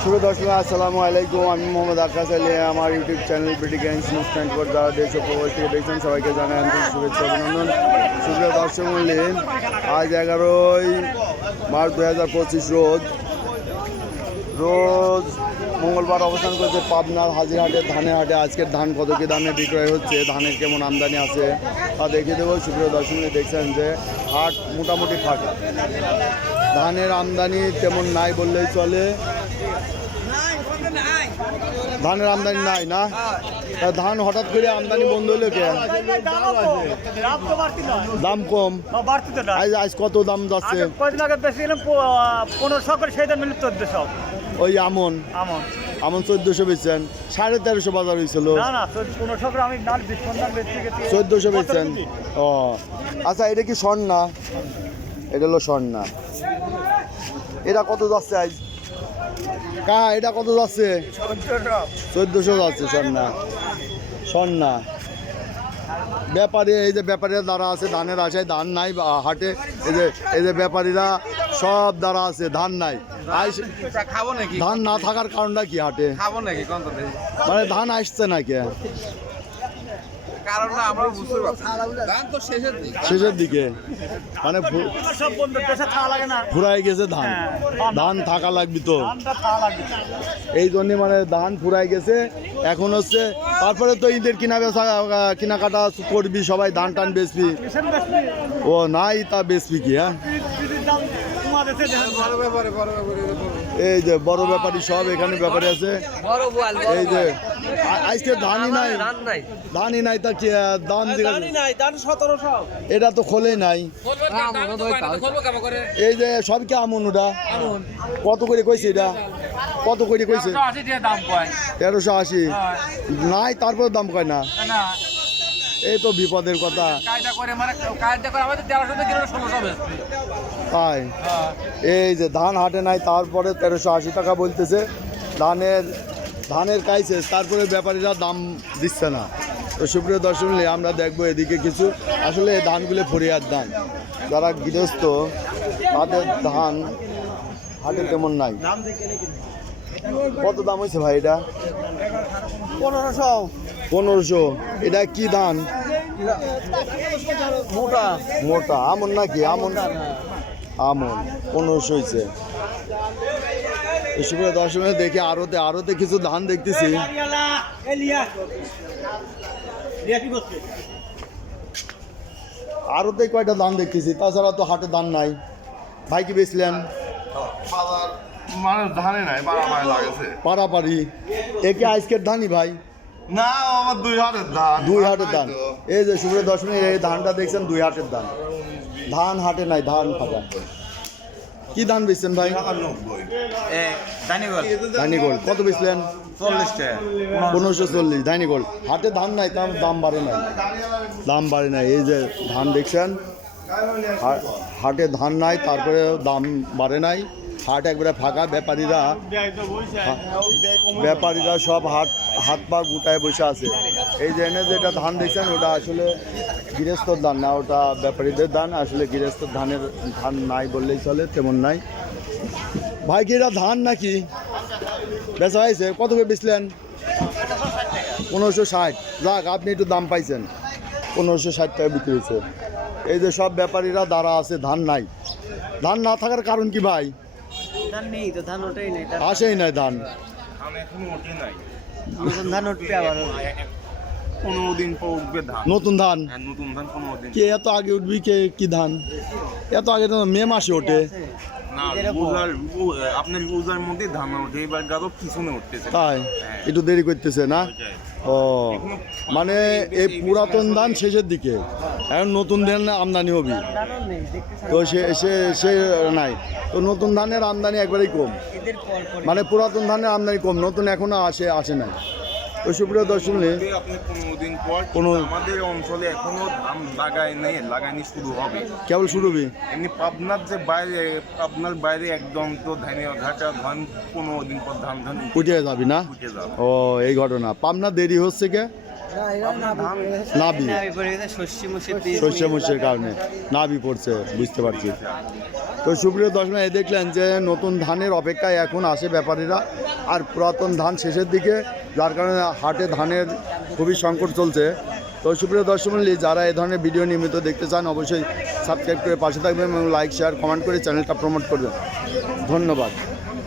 শুভ দর্শক আসসালামু আলাইকুম, আমি মোহাম্মদ আকাশ আলী। আমার YouTube channel British instant for যারা দেশ ও প্রবাস থেকে দেখছেন সবাইকে জানাই আন্তরিক শুভেচ্ছা অভিনন্দন। সুপ্রিয় দর্শক মূল্যে আজ 11ই মার্চ 2025 রোজ মঙ্গলবার অবস্থান করছে পাবনার হাজিরহাটের ধানের হাটে। আজকের ধান কত কী দামে বিক্রয় হচ্ছে, ধানের কেমন আমদানি আছে তা দেখিয়ে দেবো। সুপ্রিয় দর্শক মূল্যে দেখছেন যে হাট মোটামুটি ফাঁকা, ধানের আমদানি তেমন নাই বললেই চলে। ধানের আমদানি নাই না, ধান হঠাৎ করে আমদানি বন্ধ হলো কে? দাম কম। আজ কত দাম যাচ্ছে? ওই আমন 1400 বেচছেন, 1350 বাজার হয়েছিল, 1400 বেচছেন। ও আচ্ছা, এটা কি স্বর্ণা? এটা হলো স্বর্ণা। এটা কত যাচ্ছে আজ? এটা কত যাচ্ছে? 1400 যাচ্ছে স্বর্ণা। ব্যাপারী, এই যে ব্যাপারীরা দ্বারা আছে ধানের আশায়, ধান নাই হাটে। এই যে ব্যাপারীরা সব দ্বারা আছে, ধান নাই। ধান না থাকার কারণটা কি হাটে? মানে ধান আসছে না কে? শেষের দিকে মানে ফুরাই গেছে ধান, ধান থাকা লাগবে তো, এই জন্যে মানে ধান ফুরাই গেছে। এখন হচ্ছে তারপরে তো ঈদের কেনাকাটা করবি, সবাই ধান টান বেচবি। ও নাই তা বেচবি কি? হ্যাঁ, এই যে বড় ব্যাপারী সব এখানে ব্যাপারী আছে। এই যে আজকে ধানই নাই তা কি দাম? এটা তো খোলেই নাই। এই যে সব কি আমন? ওটা কত করে কইছে? এটা কত করে কইছে? 1380 নাই, তারপর দাম কয় না। এই তো বিপদের কথা। তাই এই যে ধান হাটে নাই, তারপরে 1380 টাকা বলতেছে। ধানের কাইছে, তারপরে ব্যাপারীরা দাম দিচ্ছে না। তো সুপ্রিয় দর্শক, আমরা দেখবো এদিকে কিছু আসলে ধানগুলো ফরিয়ার ধান, যারা গৃহস্থ তাদের ধান হাটে তেমন নাই। কত দাম হয়েছে ভাই এটা? 1500। এটা কি ধান? মোটা আমন নাকি? আমন 1500 হয়েছে। সুপ্রিয় দর্শক, দেখি আরতে কিছু ধান দেখতেছি। আরতে কয়টা ধান দেখতেছি, তাছাড়া তো হাটে ধান নাই। ভাই কি বেচলেন? মানে ধানে নাই, পাড়াপাড়ি। একে আজকের ধানই ভাই? না, আমার 2 হাটের ধান। 2 হাটের ধান। এই যে সুপ্রিয় দর্শক, এই ধানটা দেখছেন 2 হাটের ধান। ধান হাটে নাই, ধান ফাঁকা। কি ধান বেচছেন ভাই? ধানিগোল কত বেচলেন? 40 টাকা। 1540 ধানিগোল। হাটে ধান নাই, তার দাম বাড়ে নাই। এই যে ধান দেখছেন, হাটে ধান নাই, তারপরে দাম বাড়ে নাই। হাট একবারে ফাঁকা। ব্যাপারীরা সব হাত পা গুটায় বসে আছে। এই যে এনে যেটা ধান দেখছেন, ওটা আসলে গৃহস্থর ধান না, ওটা ব্যাপারীদের ধান। আসলে গৃহস্থর ধান নাই বললেই চলে, তেমন নাই। ভাই কি এটা ধান নাকি বেচা হয়েছে? কত করে বেচলেন? 1560। যাক, আপনি একটু দাম পাইছেন। 1560 টাকা বিক্রি হয়েছে। এই যে সব ব্যাপারীরা দাঁড়া আছে, ধান নাই। ধান না থাকার কারণ কি ভাই? আসেই নাই ধান। নতুন ধান কে এত আগে উঠবি? কি ধান এত আগে? মে মাসে ওঠে। তাই একটু দেরি করতেছে না? ও মানে এই পুরাতন ধান শেষের দিকে, এখন নতুন ধান আমদানি হবে। তো সে নাই, তো নতুন ধানের আমদানি একবারেই কম। মানে পুরাতন ধানের আমদানি কম, নতুন এখনো আসে নাই। তো সুপ্রিয় দর্শক, আমাদের অঞ্চলে এখনো ধান লাগাইনি, শুরু হবে, কেবল শুরু হবে। এমনি পাবনার বাইরে একদম তো ধান 15 দিন পর ধান উঠে যাবি না? ও এই ঘটনা। পাবনা দেরি হচ্ছে কে? শস্য মুসের কারণে নাবি পড়ছে, বুঝতে পারছি। তো সুপ্রিয় দর্শক, এই দেখলেন যে নতুন ধানের অপেক্ষায় এখন আসে ব্যাপারীরা, আর পুরাতন ধান শেষের দিকে, যার কারণে হাটে ধানের খুবই সংকট চলছে। তো সুপ্রিয় দর্শক মণ্ডলী, যারা এই ধরনের ভিডিও নিয়মিত দেখতে চান অবশ্যই সাবস্ক্রাইব করে পাশে থাকবেন এবং লাইক শেয়ার কমেন্ট করে চ্যানেলটা প্রমোট করবেন। ধন্যবাদ।